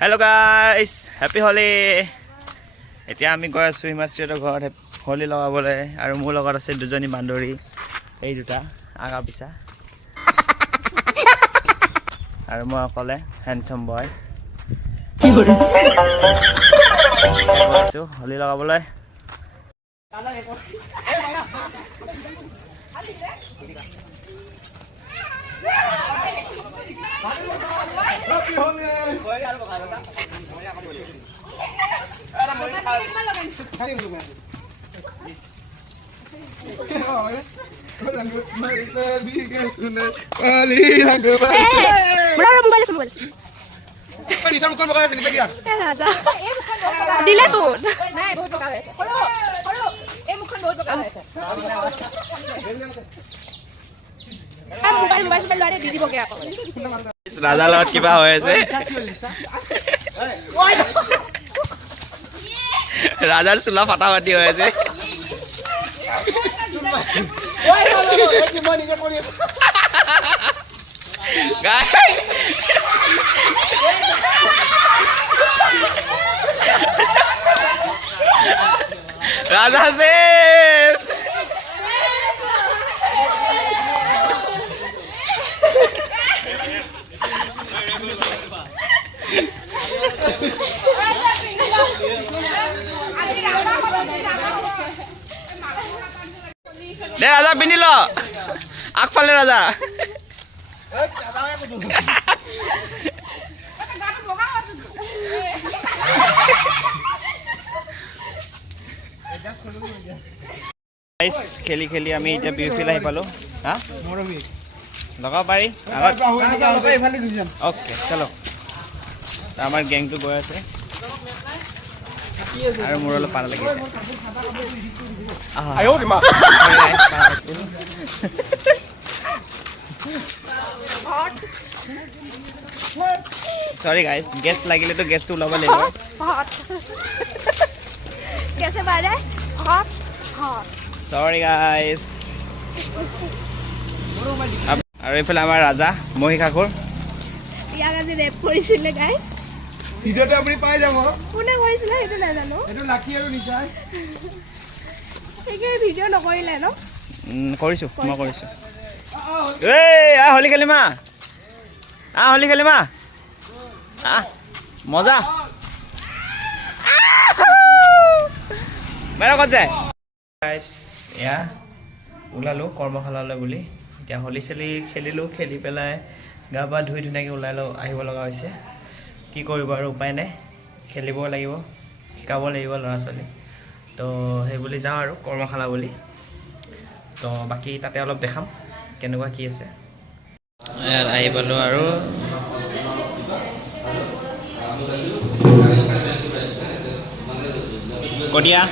Hello guys, happy Holi. এতিয়া আমি গৈ আছো হিমাশ্ৰীৰ ঘৰত হোলি লগাবলৈ আৰু মোৰ লগত আছে দুজনী বান্দৰী এই দুটা আগা পিছা আৰু মই অকলে হ্যান্ডসাম বয় কি কৰি আছো হোলি লগাবলৈ Happy Holi! Raja Lord kiba hoye ase Rajar sula fata fati hoye ase Raja safe দে রাজা পিনিল আগফালে রাজা খেলি খেলি আমি এতিয়া বিউফিল আহি পালো হা লগাব পাৰি অ'কে চলো আমাৰ গেংটো গৈ আছে আৰু মোৰ অলপ পাৰা লাগিছে সরি গাইস গেস্ট লাগিলে তো গেস্ট ওলাব লাগিব कैसे बारे हॉट हॉट সরি গাইস আৰু এইফালে আমাৰ ৰাজা মহিষাসুৰ ইয়াক আজি ৰেপ কৰিছিলে গাইস ভিডিওটো আপুনি পাই যাব কোনে কৰিছিলে সেইটো নাজানো এটো লাকি আৰু নিচাই একে ভিডিও নকৰিলে ন কৰিছো মই কৰিছো এই আ হোলি খেলিমা হোলি খেলিমা মজা মেৰা কত যায় গাইস ইয়া ওলালো কৰ্মশালালৈ বুলি এতিয়া হোলি চেলি খেলিলো খেলি পেলাই গা পা ধুই ধুনীয়াকৈ ওলাই আহিব লগা হৈছে কি কৰিব আৰু উপায় নাই খেলিব লাগিব শিকাব লাগিব ল'ৰা ছোৱালী তো সেই বুলি যাওঁ আৰু কৰ্মশালা বুলি তো বাকি তাতে অলপ দেখাম কেনেকুৱা কি আছে ইয়াত আহি পালো আৰু কদিয়া